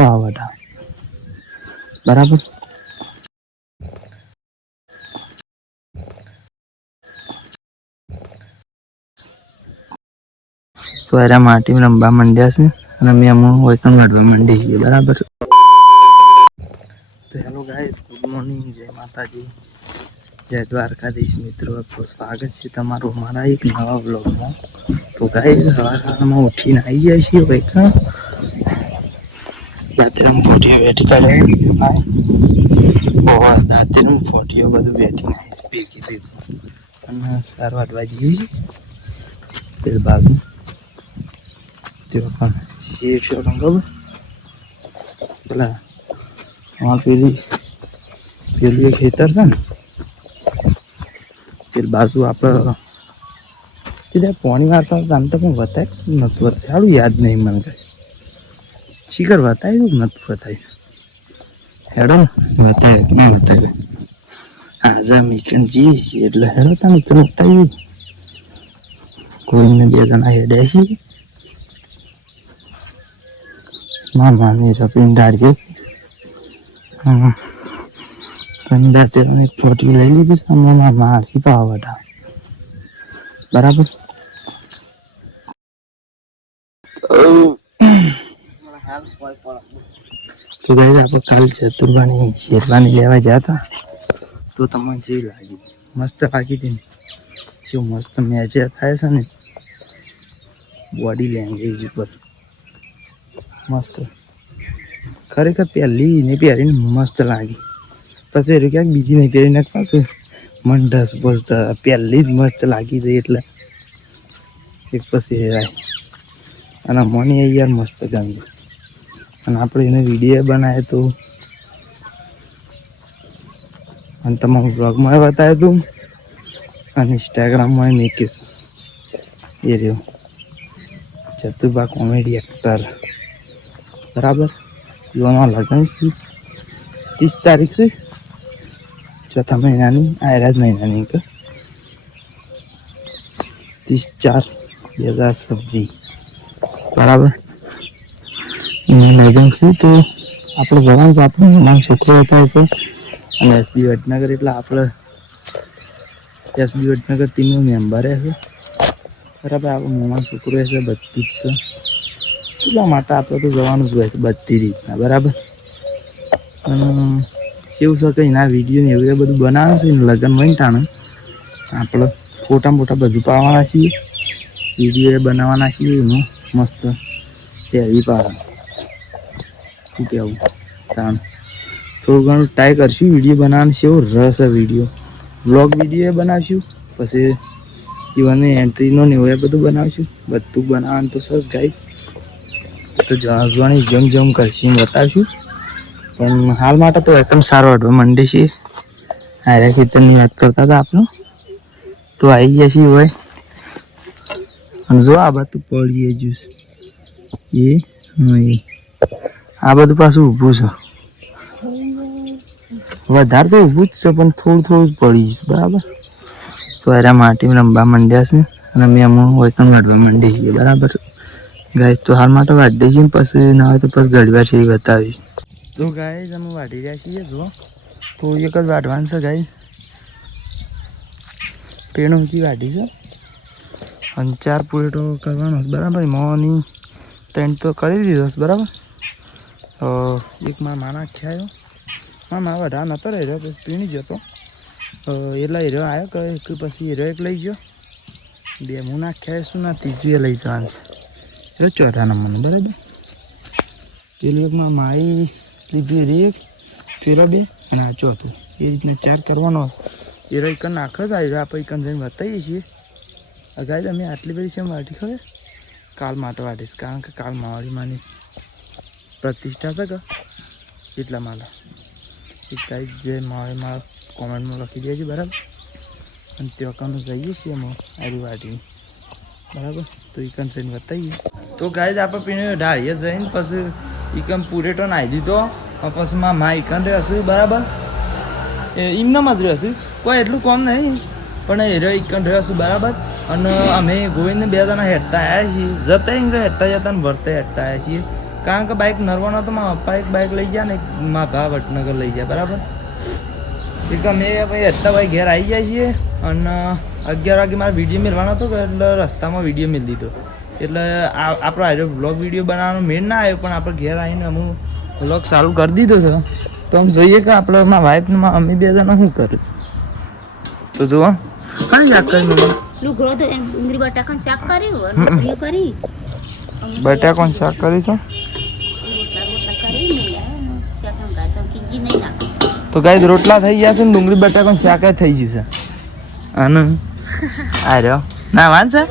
પાવાડા બરાબર. તો એરા માટી રમવા માંડ્યા છે અને અમે અમુક વૈકણ વાઢવા માંડી છીએ બરાબર. તો હેલો ગાઈસ, ગુડ મોર્નિંગ, જય માતાજી, જય દ્વારકાધીશ મિત્રો. તો સ્વાગત છે તમારું મારા એક નવા બ્લોગમાં. તો ગાઈસ સવારમાં ઉઠીને આવી જાય છીએ વૈકણ દાંતેરમ ફોટીઓ બેઠી કરે દાંતેરમ ફોટીઓ બધું બેઠી નાખીશ ભેગી ભેગું અને સાર વાટવા જઈએ છીએ પેલ બાજુ. તે પણ શેક શો ખબર પેલા પેલી પેલું ખેતર છે ને પેલી બાજુ આપણે ત્યાં પાણી વાળતા આમ તો પણ બતાય નતું બતાય, સારું યાદ નહીં મને કઈ શીખર બતાવ્યું જ નતું બતાવ્યું. હેડો બતાવે ના બતાવે આજે મીકન જી એટલે હેડો તમે તો બતાવ્યું કોઈને બે જણા હેડ્યા છીએ. મામાની રપીને ડાળીએ પંદર તેરને ફોટી લઈ લીધી છે હમણાં મારી પાવાડા બરાબર. તો ગાઈસ આપણે કાલ ચતુર્ભાની શેરવાની લેવા ગયા હતા તો તમને જેવી લાગી? મસ્ત લાગી હતી ને? શું મસ્ત મેચ થાય છે ને બોડી લેંગ્વેજ ઉપર મસ્ત, ખરેખર પહેલી ને પહેરીને મસ્ત લાગી. પછી એ ક્યાંક બીજી નહીં પહેરી નાખવા મન ઢસ બોલતા પહેલી જ મસ્ત લાગી હતી એટલે એક પછી હેરાય અને મને યાર મસ્ત ગમ્યું અને આપણે એને વિડીયો બનાવ્યો તો અને તમારું બ્લોગમાં બતાવ્યું હતું અને ઇન્સ્ટાગ્રામમાં મૂક્યું એ રહ્યો ચતુર્ભા કોમેડી એક્ટર બરાબર. યુવામાં લગ્ન છે 30 તારીખ છે ચોથા મહિનાની આયરા જ મહિનાની 30/4/2026 બરાબર. લગ્ન છે તો આપણે જવાનું તો આપણે નામ છોકરો હતા છે અને એસબી વડનગર એટલે આપણે એસબી વડનગર ટીમનો મેમ્બર છે બરાબર. આપણે મોમાં છોકરો છે બધી જ છે એટલા માટે આપણે તો જવાનું જ હોય છે બધી રીતના બરાબર. અને કેવું છે કે એના વિડીયો ને એવું બધું બનાવે છે ને લગ્ન હોય ને તાણે આપણે ફોટા મોટા બધું પાવાના છીએ, વિડીયો બનાવવાના છીએ એનું મસ્ત તૈયારી પાડે શું કહેવું તાણ થોડું ઘણું ટ્રાય કરશું વિડીયો બનાવવાનું. છે એવો રસ વિડીયો વ્લોગ વિડીયો બનાવીશું પછી ઇવન એન્ટ્રીનો ને એવું બધું બનાવીશું. બધું બનાવવાનું તો સરસ ગાઈ તો જોવાની જમ જમ કરશું બતાવીશું. પણ હાલ માટે તો એકદમ સારો અડવા મંડી છે. હાર્યા ખેતરની વાત કરતા હતા આપણે તો આવી ગયા છીએ હોય અને જો આ બધું પડીએ જ્યુસ એ આ બધું પાછું ઊભું છે વધારે તો ઊભું જ છે પણ થોડું થોડું જ પડી છે બરાબર. તો એરા માટી રમવા માંડ્યા છે અને અમે અમુક વૈકણ વાઢવા માંડી છીએ બરાબર. ગાય તો હાલ માટે વાઢી છીએ પછી ના હોય તો પછી ગળવા છે એ બતાવી. તો ગાય અમે વાઢી રહ્યા છીએ જો થોડી એક જ વાઢવાનું છે ગાય પેણ ઊંચી વાઢી છે અને 4 પૂરેટો કરવાનો બરાબર. મોની 3 તો કરી દીધો બરાબર. એક મારા નાખ્યા આવ્યો મા વાઢા નતો રહી રહ્યો પછી પીણી ગયો તો એટલે હીરો આવ્યો કે પછી હીરો એક લઈ ગયો બે હું નાખ્યા શું ના ત્રીજું એ લઈ જવાનું છે ચોથા નંબરનું બરાબર. પેલું એક મારી લીધું એક પેલો 2 અને આ ચોથું એ રીતના 4 કરવાનો. એ એક નાખ જ આવ્યો આપણે એક જઈને બતાવીએ છીએ. ગાય અમે આટલી બધી છે વાટી ખબર કાલ માટે વાટીશ કારણ કે કાલ મારી માની પ્રતિષ્ઠા છે કે એટલા માટે એક ગાય જે મારે મારા કોમેન્ટમાં લખી દેજો બરાબર. અને ત્યાં કાનું જઈએ છીએ અમે આરી વાટીને બરાબર. તો એકન જઈને બતાવીએ. તો ગાય આપણે પીને ઢાળીએ જઈને પછી એકમ પૂરેટો નાહી દીધો પછી મા એકન રહેશે બરાબર. એમનામ જ રહેશે કોઈ એટલું કોમ નહીં પણ હીરો એકન રહેશું બરાબર. અને અમે ગોવિંદને 2 જણા હેઠતા આવ્યા છીએ જતા હેઠતા જતા ને વર્તા હેઠતા આવ્યા છીએ કારણ કે બાઇક નરવાનો તો મારા પપ્પા એક બાઇક લઈ ગયા ને એક મારા ભા વટનગર લઈ ગયા બરાબર. એક અમે ભાઈ અત્યારે ભાઈ ઘેર આવી જાય છીએ અને 11 વાગે મારે વિડીયો મેળવાનો હતો એટલે રસ્તામાં વિડીયો મેળ દીધો એટલે આપણો આજો બ્લોગ વિડીયો બનાવવાનો મેળ ના આવ્યો પણ આપણે ઘેર આવીને હું બ્લોગ ચાલુ કરી દીધો છે. તો આમ જોઈએ કે આપણે મારા વાઈફ અમે 2 જણા શું કર્યું તો જુઓ કઈ શાક કરી લુગરો તો ડુંગળી બટાકાનું શાક કર્યું અને રોટલી કરી બટાકાનું શાક કરી છે તો ગાઈસ રોટલા થઈ ગયા છે ને ડુંગળી બટાકાનું શાક થઈ ગયું છે અને આ રહ્યો ના વાન છે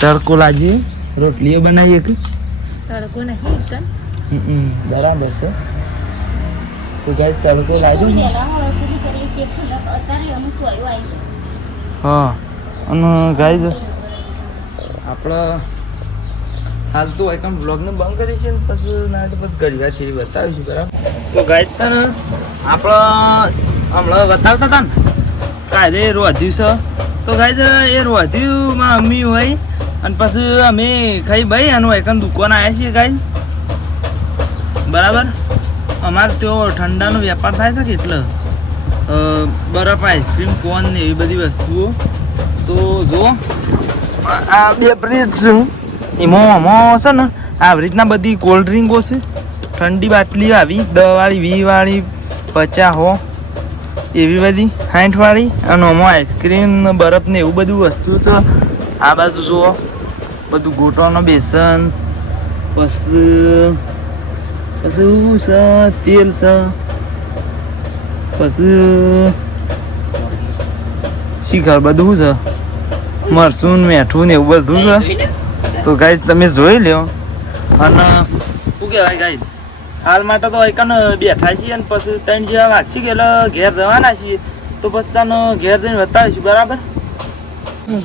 તડકો લાગી રોટલીઓ બનાવીએ કે તડકો નહીં બરાબર છે તો ગાઈસ તડકો લાગ્યો ને હા અને ગાઈસ આપણે હાલ તો આઈકન બ્લોગને બંધ કરી છે ને પછી ના તો પછી ઘડી વાર છે બતાવીશું બરાબર. તો ગાઈસ છે ને આપણે હમણાં બતાવતા હતા ને કાલે રોધ્યું છે તો ગાઈસ એ રોધ્યુંમાં મમ્મી હોય અને પછી અમે ખાઈ ભાઈ આનું આઈકન દુકાન આવ્યા છીએ ગાઈસ બરાબર. અમારે ત્યાં ઠંડાનો વેપાર થાય છે કે એટલે બરફ આઈસ્ક્રીમ કોન ને એવી બધી વસ્તુઓ તો જો આ 2 ફ્રીજ છે એમાં છે ને આવી રીતના બધી કોલ્ડ ડ્રિંકો છે ઠંડી બાટલી આવી 10 વાળી 20 વાળી 50 એવી બધી 60 વાળી અને આમાં આઈસ્ક્રીમ બરફ ને એવું બધું વસ્તુ છે. આ બાજુ જુઓ બધું ગોટવાનો બેસન પછી શું છે તેલ છે પછી શીખર બધું છે મરસું મેઠું ને એવું બધું છે. તો ગાઈસ તમે જોઈ લ્યો અને શું કહેવાય ગાઈસ હાલ માટે તો એકન બેઠા છીએ અને પછી 3 જેવા વાગશે કે એટલે ઘેર જવાના છીએ તો પછી તને ઘેર જઈને બતાવીશું બરાબર.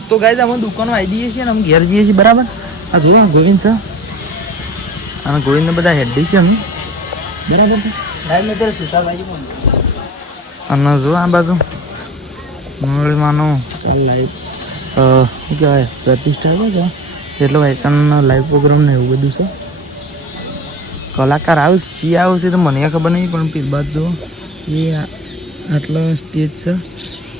તો ગાઈસ અમે દુકાનમાં આવી જઈએ છીએ ને અમે ઘેર જઈએ છીએ બરાબર. આ જોયું ગોવિંદ છે અને ગોવિંદને બધા હેડી છે અમે બરાબર અને જો આ બાજુ માનો લાઈવ શું કહેવાય પ્રતિષ્ઠા છે એટલે એકન લાઈવ પ્રોગ્રામ ને એવું બધું છે. કલાકાર આવશે શી આવશે તો મને ખબર નહીં પણ પેલી બાજુ એ આટલો સ્ટેજ છે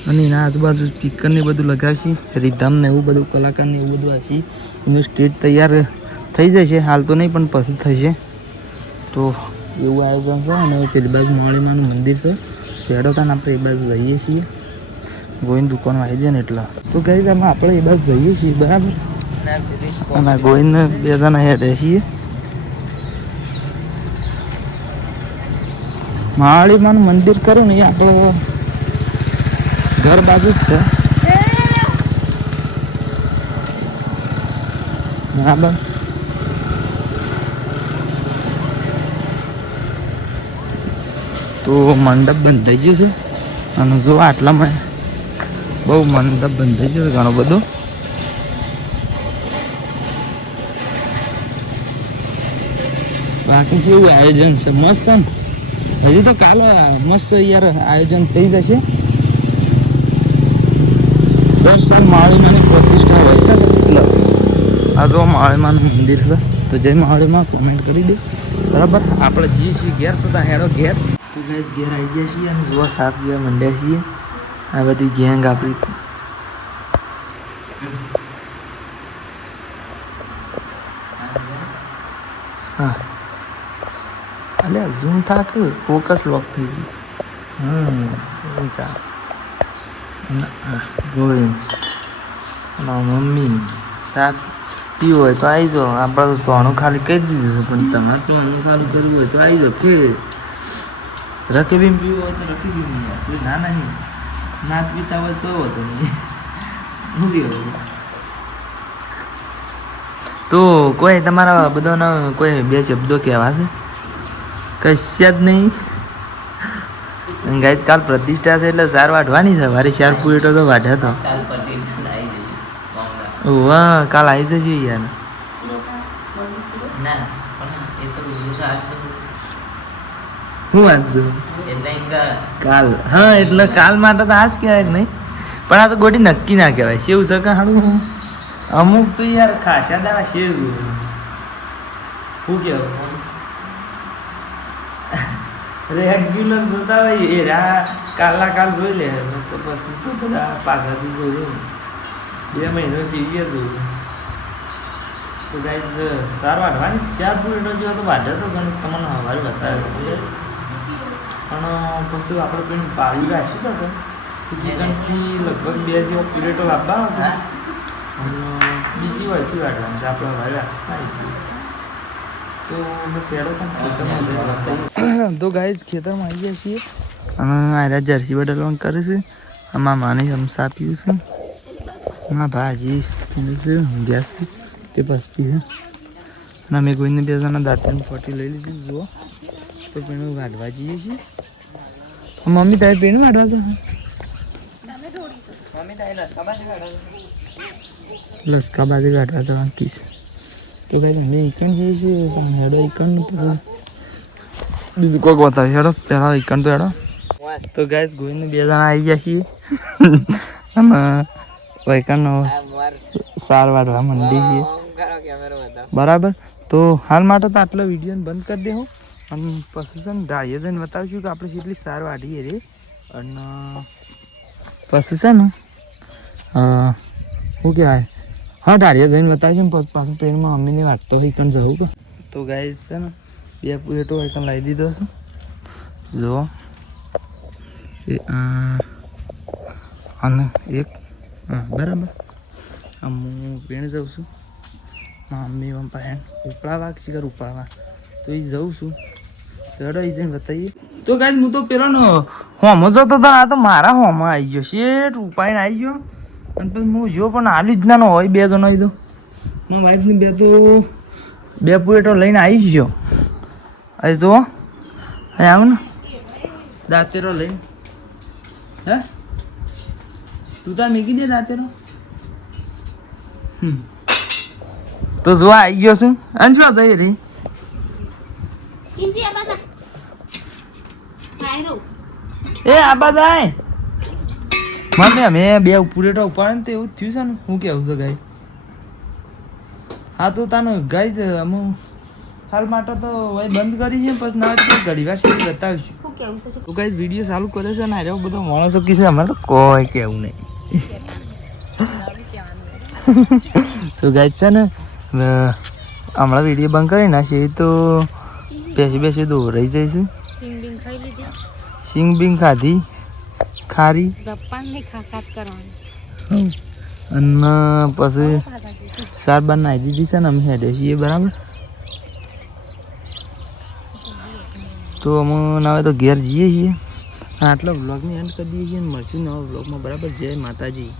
અને એના આજુબાજુ સ્પીકર ને બધું લગાવશે રીધમ ને એવું બધું કલાકાર ને એવું બધું આવશે એનું સ્ટેજ તૈયાર થઈ જશે હાલ તો નહીં પણ પછી થશે. તો એવું આયોજન છે અને પેલી બાજુ માળીમાનું મંદિર છે પેડો તાને આપણે એ બાજુ જઈએ છીએ ગોવિંદ દુકાનમાં આવી જાય ને એટલા તો કઈ તમે આપણે એ બાજુ જઈએ છીએ બરાબર અને ગોવિંદને 2 જણા હેડે છીએ માળીમાનું મંદિર કરું ને એ આપણું ઘર બાજુ જ છે બરાબર. તો મંડપ બંધ થઈ ગયો છે અને જો આટલામાં બહુ મંડપ બંધ થઈ ગયો છે ઘણો બધો. બાકી કેવું આયોજન છે મસ્ત ને હજી તો કાલે મસ્ત યાર આયોજન થઈ જશે. દર સાલ માળીમાની પ્રતિષ્ઠા હોય છે એટલે આ જો માળીમાનું મંદિર છે તો જય માળીમાં કોમેન્ટ કરી દે બરાબર. આપણે જઈએ છીએ ઘેર તો હેડો ઘેર તો ઘેર આવી જાય છીએ અને જોવા શાક પીવા માંડ્યા છીએ. આ બધી ગેંગ આપણી હા અલે ઝૂમ થાક ફોકસ લોક થઈ ગયું ગોવિંદ મમ્મી શાક પીવું હોય તો આવી જાઓ આપણે તો તોણું ખાલી કરી દીધું છે પણ તમારે તોણું ખાલી કરવું હોય તો આવી જાઓ ફેર રખીબીમ પીવું હોય તો રખીબીમ આપણે ના નહીં ના પીતા હોય તો હતો નહીં શું કહેવાય. તો કોઈ તમારા બધાના કોઈ 2 શબ્દો કહેવા છે કશા જ નહીં ગાઈસ કાલ પ્રતિષ્ઠા છે એટલે 4 વાઢવાની છે મારે 4 પૂરેટો તો વાઢ્યા તો વાહ કાલ આવી જજો યાર હું વાંચજો કાલ હા એટલે કાલ માટે તો આ જ કહેવાય નહીં પણ આ તો ગોટી નક્કી ના કહેવાય કેવું છે કે સારું અમુક તો યાર ખાસા દાડા શેર જોયું શું કેવું રેગ્યુલર જોતા હોય એ કાલના કાલ જોઈ લે તો પછી તો બધા પાછળથી જોયું 2 મહિનો સીવીએ જોયું તો ગાઈઝ સાર વાઢવાની 4 પૂરેટો જેવો તો વાઢે તો તમને હવારે બતાવ્યો પણ પછી આપણે પેલું પાળી રાખ્યું છે તો ગીગનથી લગભગ 2 જેવો પૂરેટો લાવવાનો છે અને બીજી વાયથી વાઢવાનું છે આપણે હવારે આવી તો બસ હેડો છે ખેતરમાં તો ગાઈઝ ખેતરમાં આવી ગયા છીએ અને આ જર્સી બદલવાનું કરે છે આમાં માને હમસા પીવું છે હા ભાજી છે ગેસ તે પછી છે અને અમે કોઈને 2 જણા દાંતની ફોટી લઈ લીધી જુઓ તો પેલું વાઢવા જઈએ છીએ મમ્મી તારે પેલું વાઢવા છે લસકા બાજુ વાઢવા જવાનું કી છે તો કઈ અમે ઈકણ જઈએ છીએ હેડો ઈકણ બીજું કોઈક બતાવી હેડો પહેલાં ઈકણ તો હેડો તો ગાઈસ ગોઈને 2 જણા આવી ગયા છીએ અને વૈકણનો સાર વાઢવા મંડી છીએ બરાબર તો હાલ માટે તો આટલો વિડીયો બંધ કરી દે હું અને પછી છે ને ડાળીએ જઈને બતાવીશું કે આપણે કેટલી સાર વાઢીએ રે અને પછી છે ને શું કહેવાય હા ડાળીએ જઈને બતાવીશું પછી પાછું ટ્રેનમાં મમ્મીને વાટતો હોય કણ જવું કે તો ગાઈસ છે ને 2 પ્લેટો હોય કણ લાવી દીધો છે જુઓ અને એક હા બરાબર હું પેણ જાઉં છું મમ્મી પપ્પા હેન ઉપાડવા શિખર ઉપાડવા તો એ જઉં છું ચડો એ જઈને બતાવીએ તો ગાઈસ હું તો પેલો ને હોમો જતો હતો આ તો મારા હોમાં આવી ગયો શેઠ ઉપાડીને આવી ગયો અને પછી હું જો પણ હાલી જ ના હોય 2 જણો તો મારા વાઈફને 2 તો 2 પૂરેટો લઈને આવી ગયો અહીં જુઓ અહીં આવ ને દાંતેરો લઈને હે તું તાર મેકી દે દાંતેરો તો જો આવી ગયો છું અંજો થઈ રહી એ આ બધા મને અમે 2 પૂરેટો ઉપાડે તો એવું થયું છે ને હું કેવું છે ગાય હા તો તાનો ગાય જ અમુ હાલ માટે તો ભાઈ બંધ કરી છે પછી ના ઘડી વાર સુધી બતાવીશું તો ગાય વિડીયો ચાલુ કરે છે ને આર્યો બધો માણસો કી છે અમારે તો કોઈ કેવું નહીં તો ગાય છે ને હમણાં વિડીયો બંધ કરી નાખીએ તો બેસી દોરાઈ જાય છે સિંગ બિંગ ખાધી ખારી અને પછી 4 બાર નાહી દીધી છે ને અમે હેડે છીએ બરાબર તો અમે હવે તો ઘેર જઈએ છીએ આટલા વ્લોગની એન્ડ કરી દઈએ છીએ મળશું નવા વ્લોગમાં બરાબર જય માતાજી